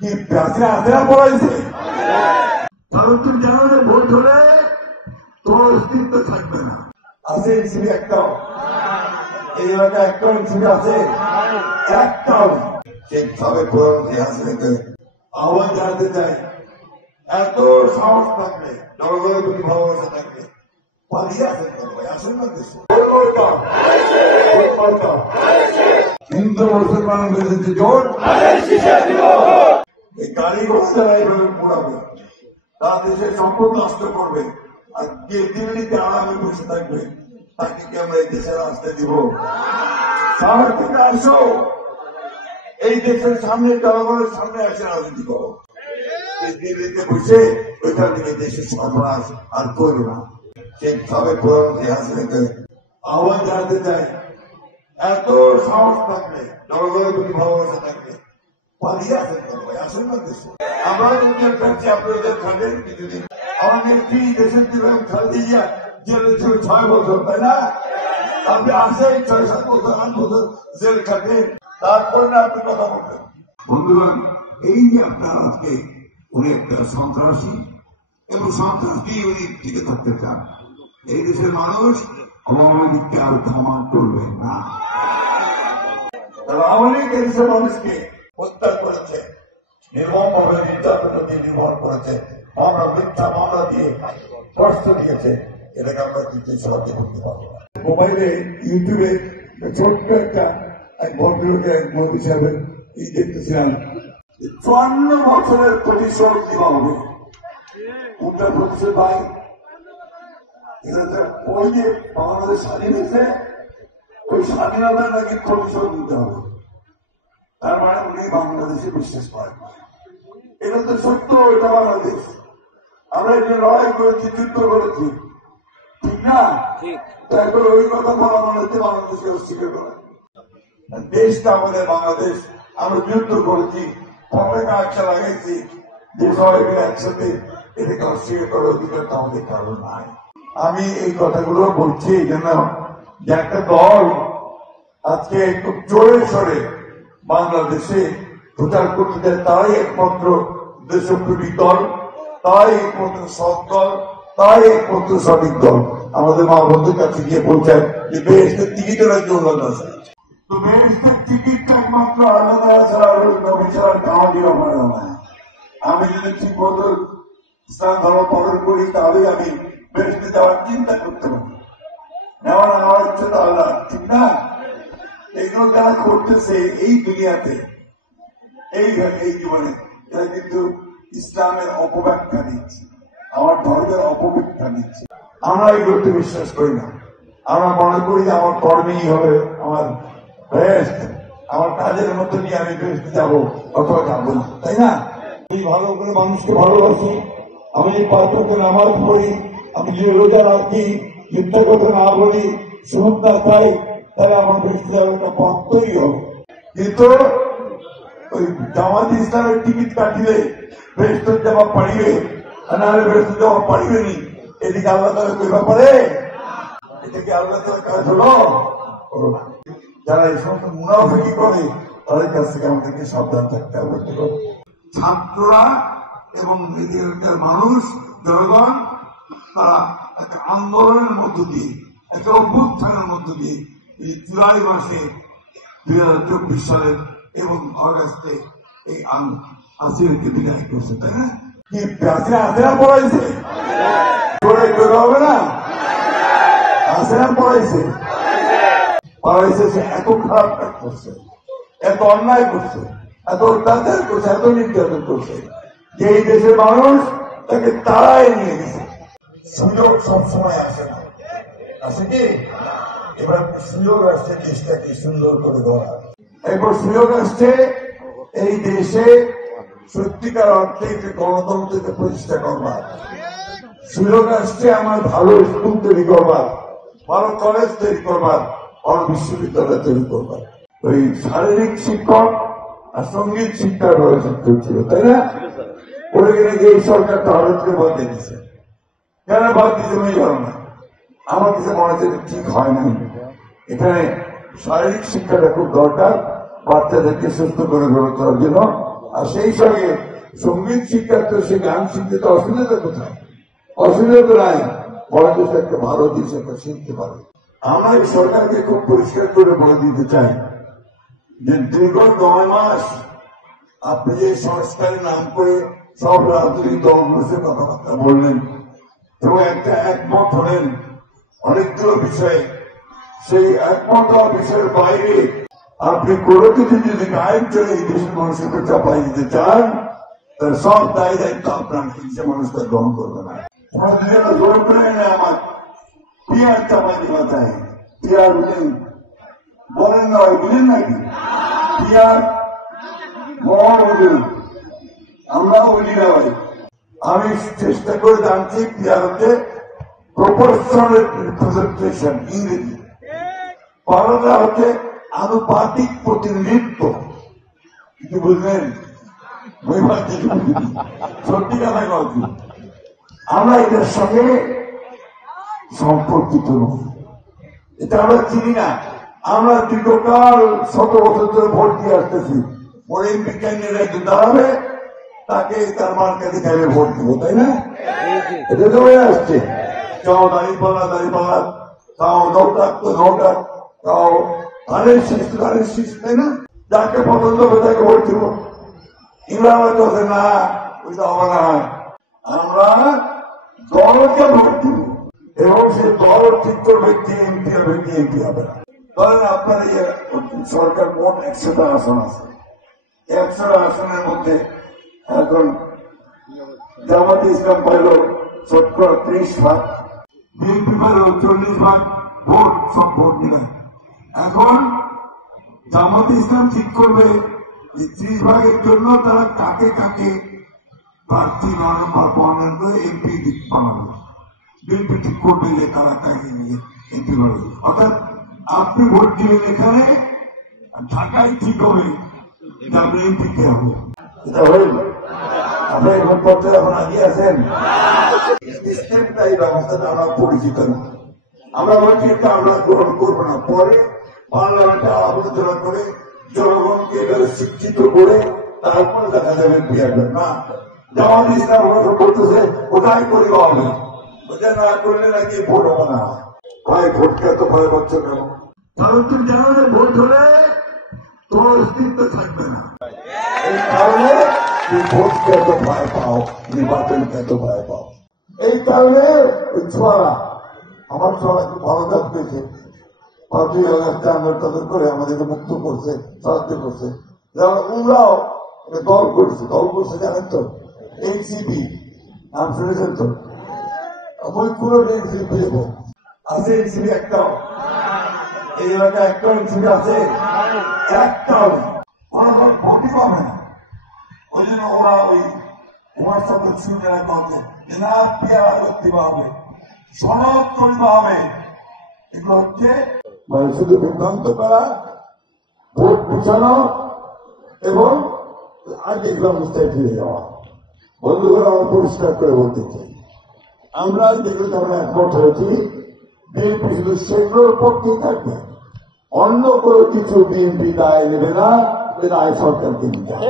কি হাসিনা পড়াইছে? কারণ তুমি জানো যে ভোট হলে তোমার অস্তিত্ব থাকবে না। আছে এনসিপি একটাও? এই এলাকায় একটা এনসিপি আছে? একটাও। ঠিকভাবে প্রধানমন্ত্রী হাসিনাকে আহ্বান জানাতে চাই, এত সাহস থাকলে, জনগণের প্রতি ভালোবাসা থাকলে পালিয়ে আসেন কেন ভাই? আসেন না দেশে। হিন্দু মুসলমানদের যে জোট, এই গাড়ি ঘোড়া যারা এইভাবে পোড়াবে, তারা দেশের সম্পদ নষ্ট করবে, আর যে দিল্লিতে আরামে বসে থাকবে তাকে কি আমরা এই দেশের আসতে দিব? শহর থেকে আসো, এই দেশের সামনে, জনগণের সামনে আসে রাজনীতি করো। দিল্লিতে বসে ওইখান থেকে দেশের সর্বনাশ আর করো না। ঠিকভাবে প্রধানমন্ত্রী হাসিনাকে আহ্বান জানাতে চাই, এত সাহস থাকলে, জনগণের প্রতি ভালোবাসা থাকলে পালিয়ে আসেন কেন ভাই? আসেন না দেশে। আমরা উদ্যোগ করছি আপনাদের খালেন কিছুদিন। আমাদের কি দেশের জীবন খালি দিয়া জেলে ছিল 6 বছর, তাই না? আপনি আসেন 6-7 বছর 8 বছর জেল খাটেন, তারপরে না আপনি কথা বলবেন। বন্ধুগণ, এই যে আপনার আজকে উনি একটা সন্ত্রাসী এবং সন্ত্রাসী উনি টিকে থাকতে চান, এই দেশের মানুষ আওয়ামী লীগকে আর ক্ষমা করবেন না। আওয়ামী লীগ এই দেশের মানুষকে হত্যা করেছে, নির্মমভাবে নির্যাতন দিয়ে নির্ভর করেছে, মামলা মিথ্যা মামলা দিয়ে কষ্ট দিয়েছে। এটাকে আমরা কিন্তু সহজে করতে পারবো না। মোবাইলে ইউটিউবে ছোট্ট একটা এক ভদ্রলোকের মোদী সাহেবের দেখতেছিলাম, 54 বছরের প্রতিশোধ দেওয়া হবে। কোনটা প্রতিশোধ পাই? ওই যে বাংলাদেশ স্বাধীন হয়েছে, ওই স্বাধীনতা নাকি প্রতিশোধ দিতে হবে। তার মানে উনি বাংলাদেশে বিশ্বাস করেন। এটা তো সত্য, এটা বাংলাদেশ। আমরা যে লড়াই করেছি, যুদ্ধ করেছি, ঠিক না? তারপর ওই কথা বলা মনে হচ্ছে বাংলাদেশকে অস্বীকার করা। দেশটা আমাদের বাংলাদেশ, আমরা যুদ্ধ করেছি, পতাকা আচ্ছা লাগাইছি, যে সবাই মিলে একসাথে, এটাকে অস্বীকার করার অধিকার আমাদের কারণ নাই। আমি এই কথাগুলো বলছি এই জন্য যে একটা দল আজকে একটু জোরে সরে বাংলাদেশে প্রচার করতে দেয়, তাই একমাত্র দেশপ্রেমিক দল, তাই একমাত্র সৎ দল, তাই একমাত্র সঠিক দল। আমাদের মা বন্ধুর কাছে গিয়ে পৌঁছায় যে বেহেশতের টিকিটের একজন জন্য আছে, তো বেহেশতের টিকিটটা একমাত্র আল্লাহ তাআলা ছাড়া নবী ছাড়া কাউকে দিও না। আমি যদি ঠিক মতো ইসলাম ধর্ম পালন করি, তাহলে আমি বেহেশতে যাওয়ার চিন্তা করতে পারি। নেওয়া নেওয়ার ইচ্ছে তো আল্লাহ, ঠিক না? এইগুলো যারা করতেছে এই দুনিয়াতে, এই জীবনে, এরা কিন্তু ইসলামের অপব্যাখ্যা দিচ্ছে, আমার ধর্মের অপব্যাখ্যা দিচ্ছে। আমরা এগুলোতে বিশ্বাস করি না। আমরা মনে করি যে আমার কর্মেই হবে আমার বেস্ট, আমার কাজের মধ্যে নিয়ে আমি বেস্ট যাবো অথবা যাবো না, তাই না? আমি ভালো করে মানুষকে ভালোবাসি, আমি 5 ওয়াক্ত নামাজ পড়ি, আমি যে রোজা রাখি, মিথ্যা কথা না বলি, সুদ না খাই, তাহলে আমার বেস্ট যাওয়ার একটা পথ তৈরি হবে। কিন্তু ওই জামাত ইসলামের টিকিট কাটিলে বেস্ট যাওয়া পারিবে, নাহলে বেস্ট যাওয়া পারিবে নি, এদিকে আল্লাহ তাআলা কই ব্যাপারে? এটা কি আল্লাহ তাআলা কাজ হলো? করো না। যারা এই সমস্ত মুনাফিকি করে তাদের কাছ থেকে আমাদেরকে সাবধান থাকতে হবে। ছাত্ররা এবং এদিকের মানুষ, জনগণ, তারা একটা আন্দোলনের মধ্য দিয়ে, একটা অভ্যুত্থানের মধ্য দিয়ে এই জুলাই মাসে 2024 সালের এবং অগাস্টে এই আসিরকে বিদায় করছে, তাই না? কি হাসিনা পড়াইছে? হবে না? হাসিনা পড়াইছে, সে এত খারাপ কাজ করছে, এত অন্যায় করছে, এত অত্যাচার করছে, এত নির্যাতন করছে যে এই দেশের মানুষ তাকে তাড়াই নিয়ে গেছে। সুযোগ সবসময় আসে না, আসে কি? এবার সুযোগ আসছে দেশটাকে সুন্দর করে গড়া। এরপর সুযোগ আসছে এই দেশে সত্যিকার অর্থে একটি গণতন্ত্রকে প্রতিষ্ঠা করবার। সুযোগ আসছে আমার ভালো স্কুল তৈরি করবার, ভালো কলেজ তৈরি করবার, ভালো বিশ্ববিদ্যালয় তৈরি করবার। ওই শারীরিক শিক্ষক আর সঙ্গীত শিক্ষার প্রয়োজন ছিল, তাই না? ওরে গিয়ে এই সরকারটা হঠাৎ বাদ দিয়ে দিচ্ছে। কেন বাদ দিতে আমি জানো না, আমার কাছে মনে হচ্ছে ঠিক হয় না। এখানে শারীরিক শিক্ষাটা খুব দরকার বাচ্চাদেরকে সুস্থ করে গড়ে তোলার জন্য, আর সেই সঙ্গে সঙ্গীত শিক্ষার্থী সে গান শিখতে তো অসুবিধা কোথায়? অসুবিধা তো নাই, বাংলাদেশ একটা ভালো দেশ, একটা শিখতে পারে। আমরা এই সরকারকে খুব পরিষ্কার করে বলে দিতে চাই যে দীর্ঘ 9 মাস আপনি যে সংস্কারের নাম করে সব রাজনৈতিক দলগুলোর কথাবার্তা বললেন এবং একটা একমত হলেন অনেকগুলো বিষয়ে, সেই একমত হওয়া বিষয়ের বাইরে আপনি কোনো কিছু যদি গায়েব চলে এই দেশের মানুষকে চাপাই দিতে চান, তার সব দায় দায়িত্ব আপনার সে মানুষটা গ্রহণ করবে না। আমার পিয়ার চাপাই দিয়ে মাথায় পিয়ার বুঝেন, বলেন না বুঝেন নাকি? পিয়ার মহর বুঝেন, আমরাও বুঝি না ভাই। আমি চেষ্টা করে জানছি পিয়ার হচ্ছে প্রপোর্শনাল রিপ্রেজেন্টেশন, ইংরেজি। বাংলা হচ্ছে আনুপাতিক প্রতিনিধিত্ব। কি বুঝলেন? সত্যি কথা বলছি, আমরা এটার সঙ্গে সম্পর্কিত নই, এটা আমরা চিনি না। আমরা দীর্ঘকাল 100 বছর ধরে ভোট দিয়ে আসতেছি, পরে এমপি ক্যান্ডিডেট একজন দাঁড়াবে, তাকে তার মার্কা দিকে ভোট দিব, তাই না? এটা তো হয়ে আসছে। কাউ দাঁড়িপাল্লা, কাউ নৌটাক তো নৌটাক, কাউ ধানের শীষ, তাই না? যাকে পছন্দ হবে তাকে ভোট দিব। ইমরান কথা না, ওইটা হবে না। আমরা দলকে ভোট দিব এবং সেই দল ঠিক করবে কি এমপি হবে কি এমপি হবে না। ধরেন আপনার সরকার মোট 100টা আসন আছে, 100টা আসনের মধ্যে এখন জামাতে ইসলাম পাইল 30%, বিএনপি পাইল 40% ভোট, সব ভোট দিলেন। এখন জামাতে ইসলাম ঠিক করবে যে 30%-এর জন্য তারা কাকে কাকে প্রার্থী মনোনয়ন করে এমপি বানাবে। বিএনপি ঠিক করবে যে তারা কাকে এমপি বানাবে। অর্থাৎ আপনি ভোট দিবেন এখানে, ঢাকায় ঠিক হবে এটা আপনি এমপি কে হবে। এটা হইল আপনার ভোটপত্রে এখন আগে আছেন, সিস্টেমটা এই ব্যবস্থাটা আমরা পরিচিত না। আমরা বলছি এটা আমরা গ্রহণ করবো না, পরে পার্লামেন্টে আলোচনা করে জনগণকে শিক্ষিত করে তারপরে দেখা যাবে বিয়ারবে না। জামাত ইসলাম বলতেছে ওটাই করি হবে, ওটা না করলে নাকি ভোট হবে না। ভাই ভোটকে এত ভয় করছো কেন? কারণ তুমি জানো যে ভোট হলে তোমার অস্তিত্ব থাকবে না। এই কারণে তুমি ভোটকে এত ভয় পাও, নির্বাচনকে এত ভয় পাও। এই কারণে ওই ছোঁয়া আমার সবাই খুব ভালো কাজ পেয়েছে, 5ই আগস্টে আন্দোলন করে আমাদেরকে মুক্ত করছে, সাহায্য করছে। যেমন উমরাও দল করছে জানেন তো, এনসিপি নাম শুনেছেন তো? ওই পুরো এনসিপি আছে, এনসিপি একটাও এই এলাকায় একটা এনসিপি আছে, একটাও ওরা ভোটই পাবে না। ওই জন্য ওরা ওই ওনার সাথে শুনে রাখতে না, পেয়ারা করতে হবে, সনদ করতে হবে। এগুলো হচ্ছে মানে শুধু বিভ্রান্ত করা, ভোট পিছানো এবং আগের ব্যবস্থায় ফিরে যাওয়া। বন্ধুরা, আমরা পরিষ্কার করে বলতে চাই, আমরা যেগুলো আমরা একমত হয়েছি, বিএনপি শুধু সেগুলোর পক্ষেই থাকবে, অন্য কোনো কিছু বিএনপি দায় নেবে না, দায় সরকারকে নিতে হবে।